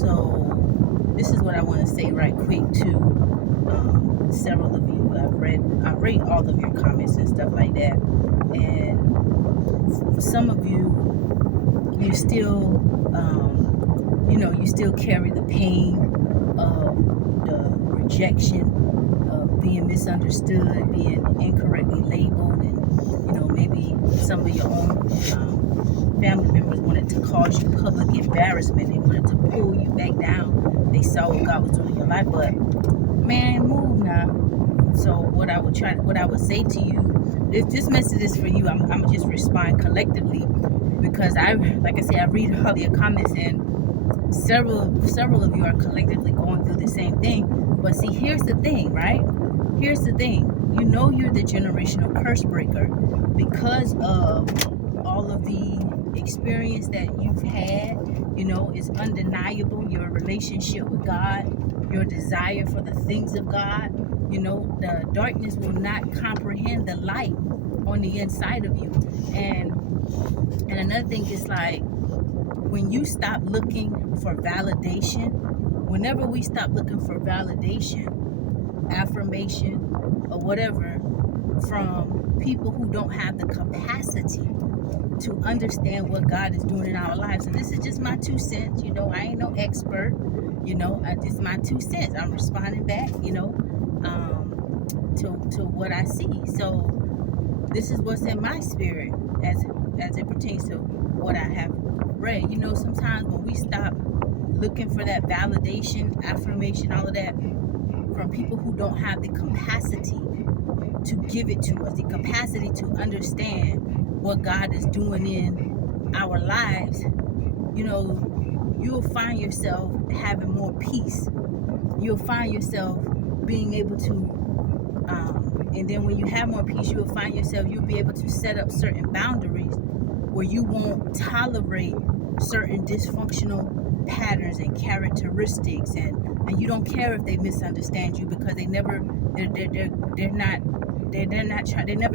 So this is what I want to say right quick to several of you. I read all of your comments and stuff like that, and for some of you, you still, you still carry the pain of the rejection, of being misunderstood, being incorrectly labeled, and maybe some of your own family members wanted to cause you public embarrassment. They wanted to pull you back down. They saw what God was doing in your life, but man, move now. So what I would say to you, this message is for you. I'm just respond collectively because like I said, I read all your comments, and several of you are collectively going through the same thing. But see, here's the thing, right? Here's the thing. You're the generational curse breaker because of all of the experience that you've had. It's undeniable. Your relationship with God, your desire for the things of God. The darkness will not comprehend the light on the inside of you. And another thing is, like, when you stop looking for validation, whenever we stop looking for validation, affirmation, or whatever from people who don't have the capacity to understand what God is doing in our lives. And this is just my 2 cents. I ain't no expert. Just my 2 cents. I'm responding back, to what I see. So this is what's in my spirit as it pertains to what I have read. Sometimes when we stop looking for that validation, affirmation, all of that from people who don't have the capacity to give it to us, the capacity to understand what God is doing in our lives, you'll find yourself having more peace. You'll find yourself being able to and then when you have more peace, you'll be able to set up certain boundaries where you won't tolerate certain dysfunctional patterns and characteristics, and you don't care if they misunderstand you, because they never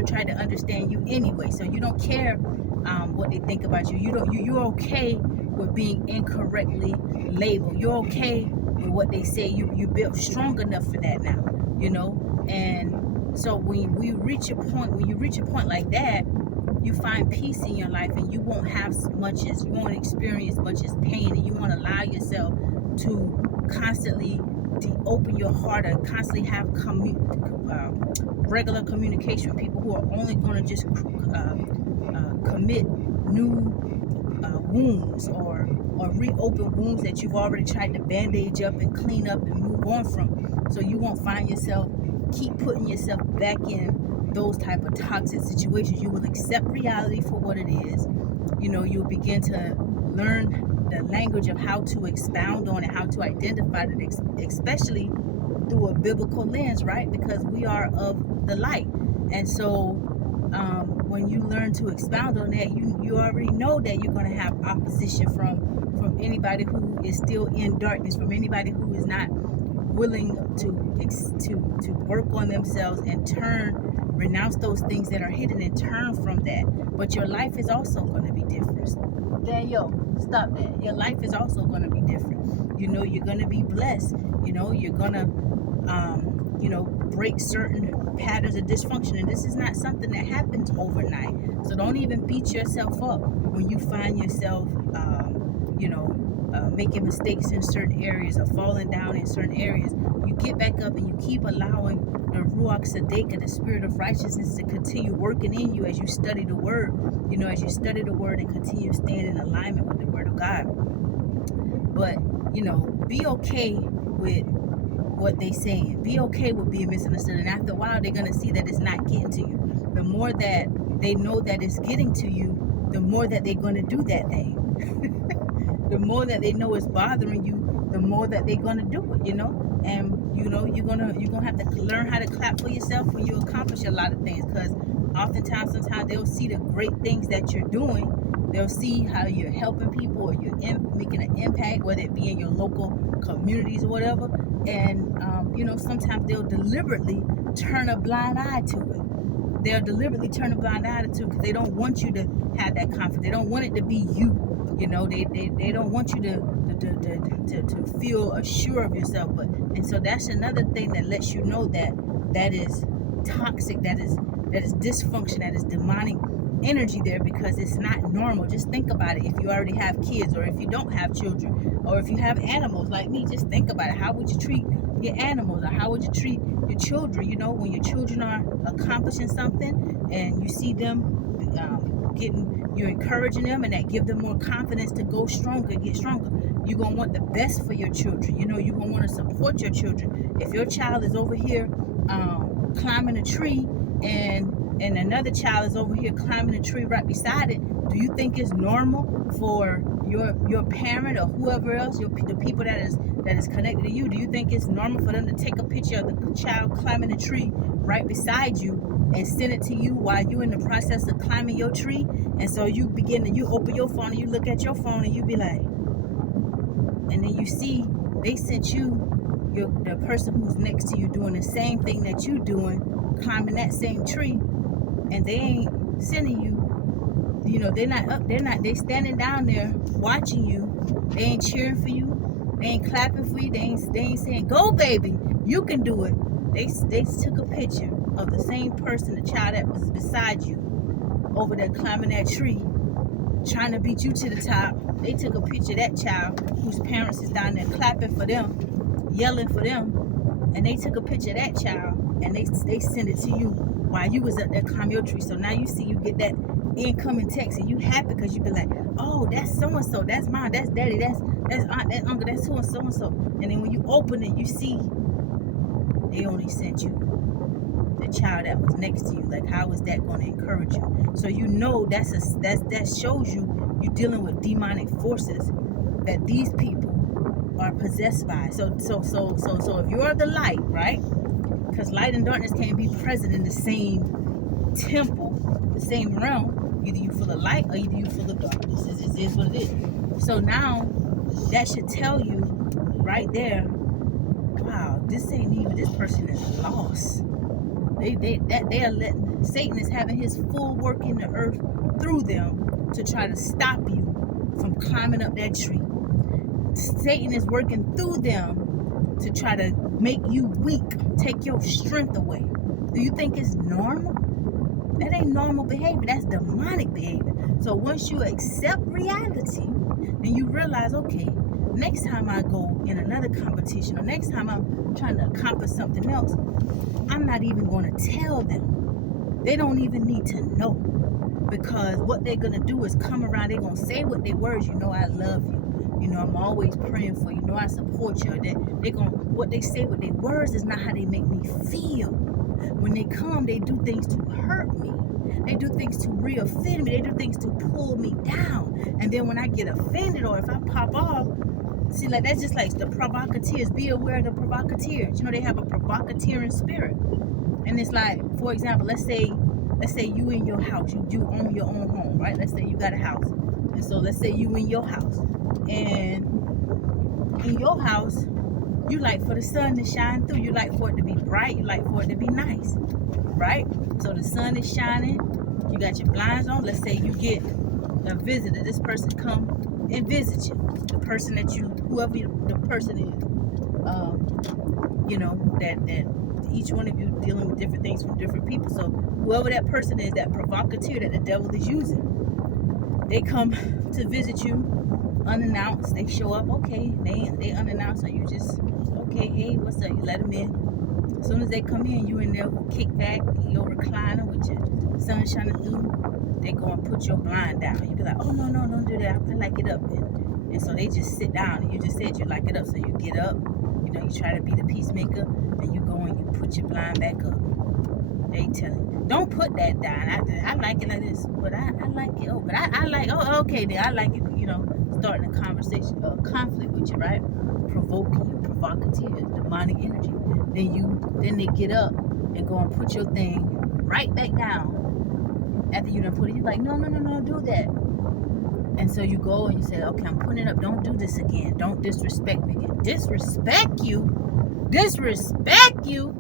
tried to understand you anyway. So you don't care what they think about you. You're okay with being incorrectly labeled. You're okay with what they say. You built strong enough for that now, and so when you reach a point like that, you find peace in your life, and you won't experience much as pain, and you won't allow yourself to constantly open your heart, or constantly have regular communication with people who are only going to just commit new wounds, or reopen wounds that you've already tried to bandage up and clean up and move on from. So you won't find yourself keep putting yourself back in those type of toxic situations. You will accept reality for what it is. You'll begin to learn the language of how to expound on it, how to identify it, especially through a biblical lens, right? Because we are of the light. And so when you learn to expound on that, you already know that you're going to have opposition from anybody who is still in darkness, from anybody who is not willing to work on themselves and renounce those things that are hidden and turn from that. But your life is also going to be different. Daniel, stop that. Your life is also going to be different. You're going to be blessed. You're going to break certain patterns of dysfunction, and this is not something that happens overnight. So don't even beat yourself up when you find yourself making mistakes in certain areas, or falling down in certain areas. You get back up, and you keep allowing the Ruach Sadeka, the spirit of righteousness, to continue working in you as you study the word, as you study the word and continue staying in alignment with the word of God. But, be okay with what they saying. Be okay with being misunderstood. And after a while, they're going to see that it's not getting to you. The more that they know that it's getting to you, the more that they're going to do that thing. The more that they know it's bothering you, the more that they're going to do it, And, you're going to have to learn how to clap for yourself when you accomplish a lot of things. Because sometimes they'll see the great things that you're doing. They'll see how you're helping people, or you're making an impact, whether it be in your local communities or whatever. And, sometimes they'll deliberately turn a blind eye to it. They'll deliberately turn a blind eye to it because they don't want you to have that confidence. They don't want it to be you. You know, they don't want you to feel assured of yourself. And so that's another thing that lets you know that is toxic, that is dysfunction, that is demonic energy there, because it's not normal. Just think about it. If you already have kids, or if you don't have children, or if you have animals like me, just think about it. How would you treat your animals, or how would you treat your children? You know, when your children are accomplishing something and you see them you're encouraging them, and that give them more confidence to go stronger, get stronger. You're gonna want the best for your children. You know, you're gonna want to support your children. If your child is over here climbing a tree, and another child is over here climbing a tree right beside it, do you think it's normal for your parent or whoever else, the people that is connected to you, do you think it's normal for them to take a picture of the child climbing a tree right beside you and send it to you while you're in the process of climbing your tree? And so you open your phone and you look at your phone and you be like, and then you see they sent you the person who's next to you doing the same thing that you doing, climbing that same tree, and they ain't sending you. You know, they standing down there watching you. They ain't cheering for you. They ain't clapping for you. They ain't saying, "Go, baby, you can do it." They took a picture of the same person, the child that was beside you, over there climbing that tree, trying to beat you to the top. They took a picture of that child whose parents is down there clapping for them, yelling for them, and they took a picture of that child and they sent it to you while you was up there climbing your tree. So now you see, you get that incoming text and you happy because you be like, oh, that's so and so, that's mom, that's daddy, that's aunt, that's uncle, that's so and so. And then when you open it, you see they only sent you the child that was next to you. Like, how is that going to encourage you? So you know that shows you you're dealing with demonic forces that these people are possessed by. So if you're the light, right? Because light and darkness can't be present in the same temple, the same realm. Either you full of light or either you full of darkness. It is what it is. So now that should tell you right there, wow, this person is lost. They are letting, Satan is having his full work in the earth through them to try to stop you from climbing up that tree. Satan is working through them to try to make you weak, take your strength away. Do you think it's normal? That ain't normal behavior. That's demonic behavior. So once you accept reality, then you realize, okay, next time I go in another competition, or next time I'm trying to accomplish something else, I'm not even going to tell them. They don't even need to know, because what they're going to do is come around. They're going to say with their words, you know, I love you. You know, I'm always praying for you. You know, I support you. What they say with their words is not how they make me feel. When they come, they do things to hurt me. They do things to re-offend me. They do things to pull me down. And then when I get offended, or if I pop off, see, like, that's just like the provocateurs. Be aware of the provocateurs. You know, they have a provocateering spirit. And it's like, for example, let's say you in your house. You own your own home, right? Let's say you got a house. And so let's say you in your house. And in your house, you like for the sun to shine through. You like for it to be bright. You like for it to be nice, right? So the sun is shining. You got your blinds on. Let's say you get a visitor. This person come and visit you. The person that whoever the person is, you know, that each one of you dealing with different things from different people. So whoever that person is, that provocateur that the devil is using, they come to visit you unannounced. They show up, okay, they unannounced, so you just, okay, hey, what's up? You let them in. As soon as they come in, you in there, kick back, your recliner with your sun shining through. They go and put your blind down. You be like, oh, no, don't do that. I like it up. And so they just sit down, and you just said you like it up. So you get up, you know, you try to be the peacemaker, and you go and you put your blind back up. They tell you, don't put that down. I like it like this, but I like it. Oh, but I like, oh, okay, then I like it, you know, starting a conversation, conflict with you, right? Provoking you, provocateur, demonic energy. Then they get up and go and put your thing right back down. After you done put it, you're like, no, do that. And so you go and you say, okay, I'm putting it up. Don't do this again. Don't disrespect me again. Disrespect you? Disrespect you?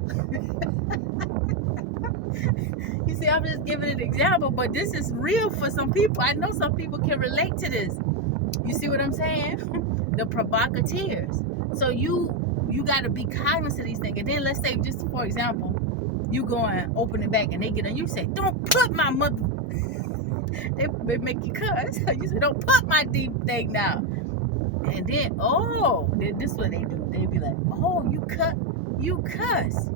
You see, I'm just giving an example, but this is real for some people. I know some people can relate to this. You see what I'm saying? The provocateurs. So you got to be cognizant of these things. And then let's say, just for example, you go and open it back and they get on you, say, don't put my mother. They make you cuss. You say, don't put my deep thing down. And then, this is what they do. They be like, oh, you cuss.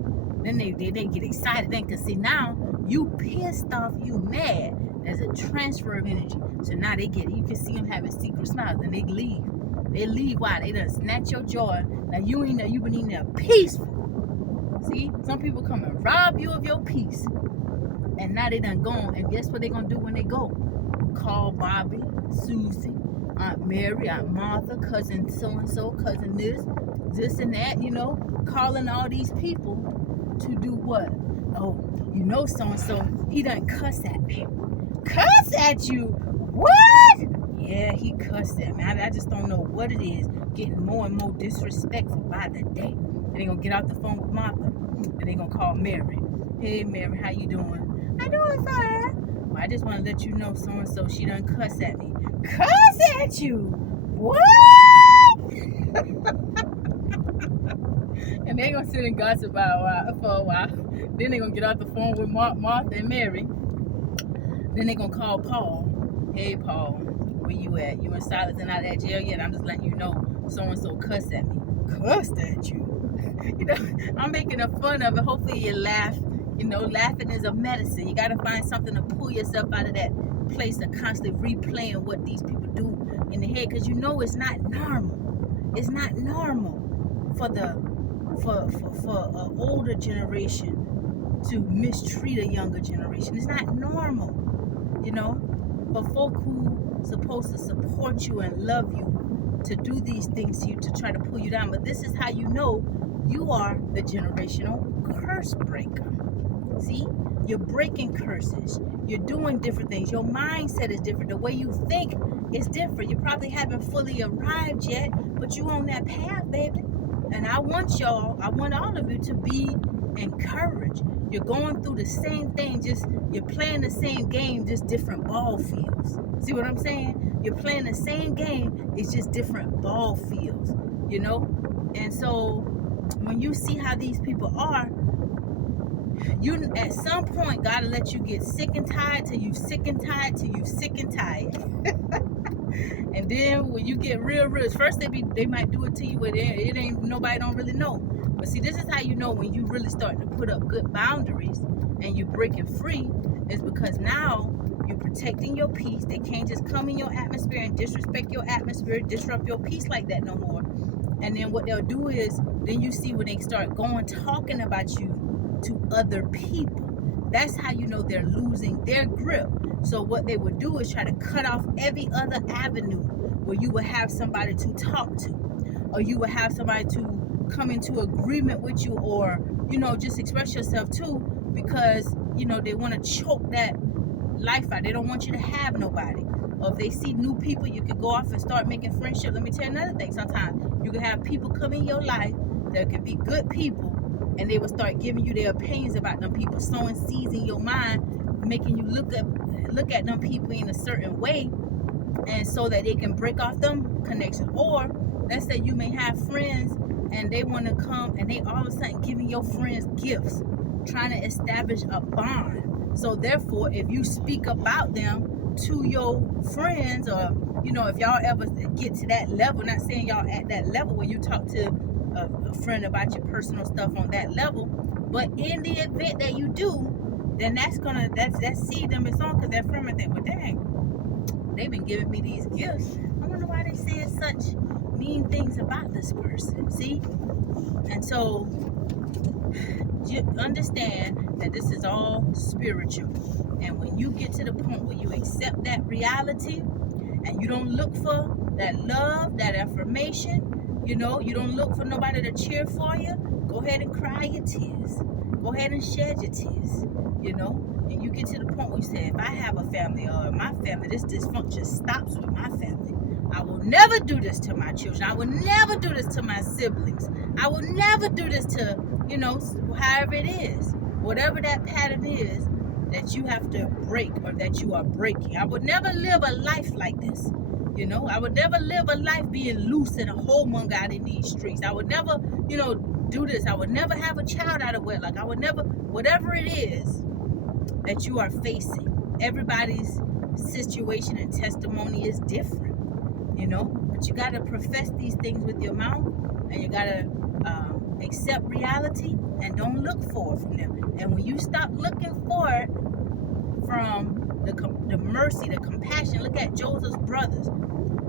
Then they get excited then, because see, now you pissed off, you mad. There's a transfer of energy. So now you can see them having secret smiles, and they leave. They leave. Why? They done snatch your joy. Now you been in there peaceful. See, some people come and rob you of your peace, and now they done gone. And guess what they gonna do when they go? Call Bobby, Susie, Aunt Mary, Aunt Martha, cousin so-and-so, cousin this and that, calling all these people to do what? Oh, so-and-so, he done cuss at me. Cuss at you? What? Yeah, he cussed at me. I just don't know what it is. Getting more and more disrespectful by the day. And they gonna get off the phone with Martha, and they gonna call Mary. Hey, Mary, how you doing? I'm doing fine. Well, I just want to let you know, so-and-so, she done cuss at me. Cuss at you? What? And they gonna sit and gossip for a while. Then they gonna get off the phone with Martha and Mary. Then they gonna call Paul. Hey, Paul, where you at? You in Silas and out at jail yet? I'm just letting you know, so-and-so cussed at me. Cussed at you? I'm making a fun of it. Hopefully you laugh. Laughing is a medicine. You gotta find something to pull yourself out of that place of constantly replaying what these people do in the head, because it's not normal. It's not normal for an older generation to mistreat a younger generation. It's not normal, for folk who supposed to support you and love you to do these things to you, to try to pull you down. But this is how you know you are the generational curse breaker. See, you're breaking curses. You're doing different things. Your mindset is different. The way you think is different. You probably haven't fully arrived yet, but you on that path, baby. And I want all of you to be encouraged. You're going through the same thing, you're playing the same game, just different ball fields. See what I'm saying? You're playing the same game, it's just different ball fields, And so when you see how these people are, you at some point gotta let you get sick and tired till you sick and tired till you sick and tired. And then when you get real, first they might do it to you, but it ain't, nobody don't really know. But see, this is how you know when you really starting to put up good boundaries and you breaking free, is because now you're protecting your peace. They can't just come in your atmosphere and disrespect your atmosphere, disrupt your peace like that no more. And then what they'll do is, then you see when they start talking about you to other people. That's how you know they're losing their grip. So what they would do is try to cut off every other avenue where you would have somebody to talk to, or you would have somebody to come into agreement with you, or just express yourself to, because they want to choke that life out. They don't want you to have nobody. Or if they see new people, you could go off and start making friendships. Let me tell you another thing. Sometimes you can have people come in your life that could be good people, and they will start giving you their opinions about them people, sowing seeds in your mind, making you look at them people in a certain way, and so that they can break off them connections. Or let's say you may have friends and they want to come and they all of a sudden giving your friends gifts, trying to establish a bond. So therefore, if you speak about them to your friends, or if y'all ever get to that level, not saying y'all at that level where you talk to a friend about your personal stuff on that level, but in the event that you do, then that's seed them it's on, because that friend might think, well, dang, they've been giving me these gifts. I wonder why they said such mean things about this person. See? And so you understand that this is all spiritual. And when you get to the point where you accept that reality, and you don't look for that love, that affirmation, you don't look for nobody to cheer for you, go ahead and cry your tears. Go ahead and shed your tears, and you get to the point where you say, if I have a family, or my family, this dysfunction stops with my family. I will never do this to my children. I will never do this to my siblings. I will never do this to, however it is. Whatever that pattern is that you have to break, or that you are breaking. I would never live a life like this. You know, I would never live a life being loose and a whoremonger out in these streets. I would never, do this. I would never have a child out of wedlock. I would never, whatever it is that you are facing, everybody's situation and testimony is different, but you got to profess these things with your mouth, and you got to accept reality and don't look for it from them. And when you stop looking for it from the mercy, the compassion, look at Joseph's brothers.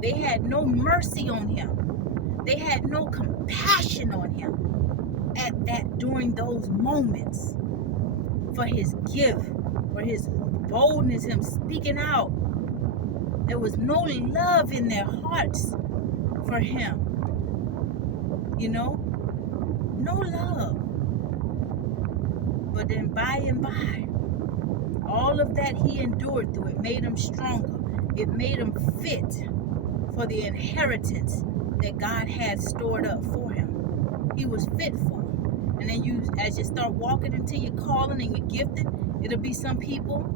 They had no mercy on him. They had no compassion on him during those moments, for his gift, for his boldness, him speaking out. There was no love in their hearts for him. No love. But then by and by, all of that he endured through, it made him stronger. It made him fit for the inheritance that God had stored up for him. He was fit for it. And then as you start walking into your calling and your gifting, it'll be some people,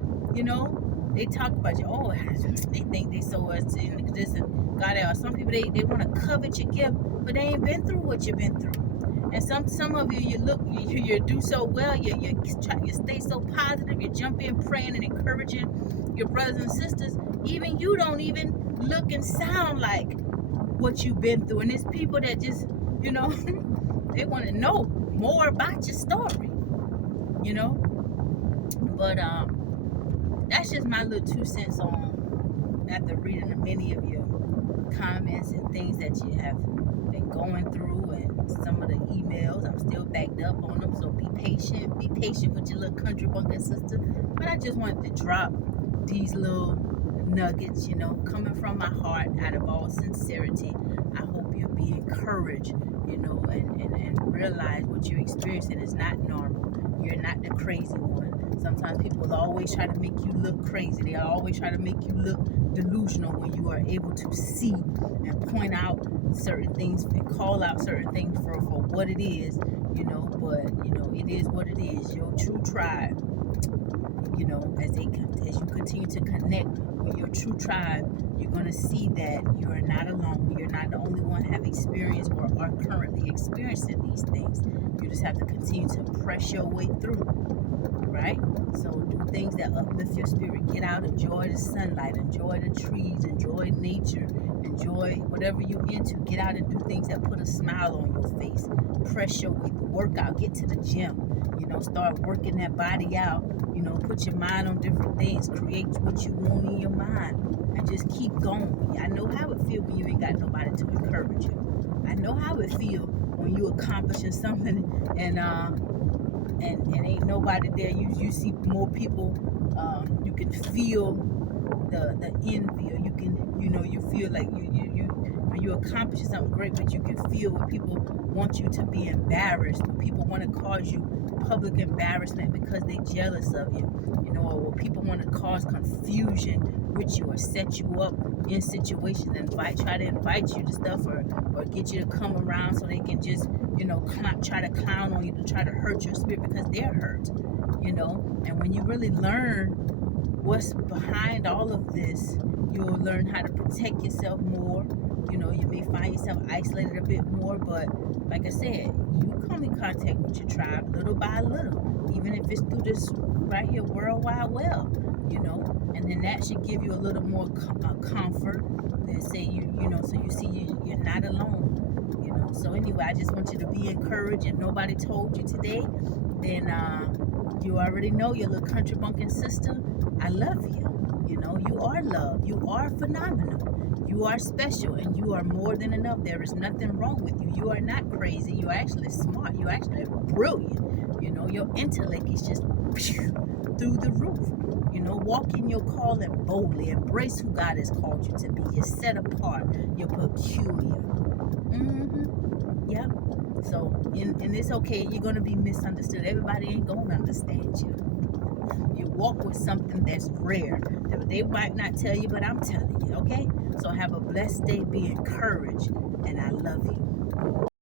they talk about you. Oh, they think they so in this and God. Or some people they want to covet your gift, but they ain't been through what you've been through. And some of you you do so well. You stay so positive. You jump in praying and encouraging your brothers and sisters. Even you don't even look and sound like what you've been through. And it's people that just they want to know more about your story. But that's just my little 2 cents on, after reading many of your comments and things that you have been going through, and some of the emails. I'm still backed up on them, so be patient. Be patient with your little country bumpkin sister. But I just wanted to drop these little nuggets, coming from my heart out of all sincerity. I hope you'll be encouraged, and realize what you're experiencing is not normal. You're not the crazy one. Sometimes people will always try to make you look crazy. They always try to make you look delusional when you are able to see and point out certain things and call out certain things for what it is, but it is what it is. Your true tribe, as you continue to connect with your true tribe, you're going to see that you are not alone. You're not the only one have experienced or are currently experiencing these things. You just have to continue to press your way through, right? So do things that uplift your spirit. Get out, enjoy the sunlight, enjoy the trees, enjoy nature, enjoy whatever you're into. Get out and do things that put a smile on your face. Press your way through. Work out. Get to the gym. Start working that body out. Put your mind on different things. Create what you want in your mind, and just keep going. I know how it feels when you ain't got nobody to encourage you. I know how it feels when you accomplishing something and ain't nobody there. You see more people. You can feel the envy, or you can you feel like you when you accomplish something great, but you can feel when people want you to be embarrassed, when people want to cause you public embarrassment because they jealous of you, or people want to cause confusion with you or set you up in situations and try to invite you to stuff, or get you to come around so they can just try to clown on you, to try to hurt your spirit because they're hurt. And when you really learn what's behind all of this, you'll learn how to protect yourself more. You may find yourself isolated a bit more, but like I said, you come in contact with your tribe little by little, even if it's through this right here World Wide Web, and then that should give you a little more comfort than say so you see you're not alone. So anyway, I just want you to be encouraged. If nobody told you today, then you already know your little country bumpkin sister. I love you. You are loved. You are phenomenal. You are special, and you are more than enough. There is nothing wrong with you. You are not crazy. You are actually smart. You are actually brilliant. Your intellect is just through the roof. Walk in your calling boldly. Embrace who God has called you to be. You're set apart. You're peculiar. Yep. So, and it's okay. You're going to be misunderstood. Everybody ain't going to understand you. You walk with something that's rare. They might not tell you, but I'm telling you, okay? So have a blessed day. Be encouraged. And I love you.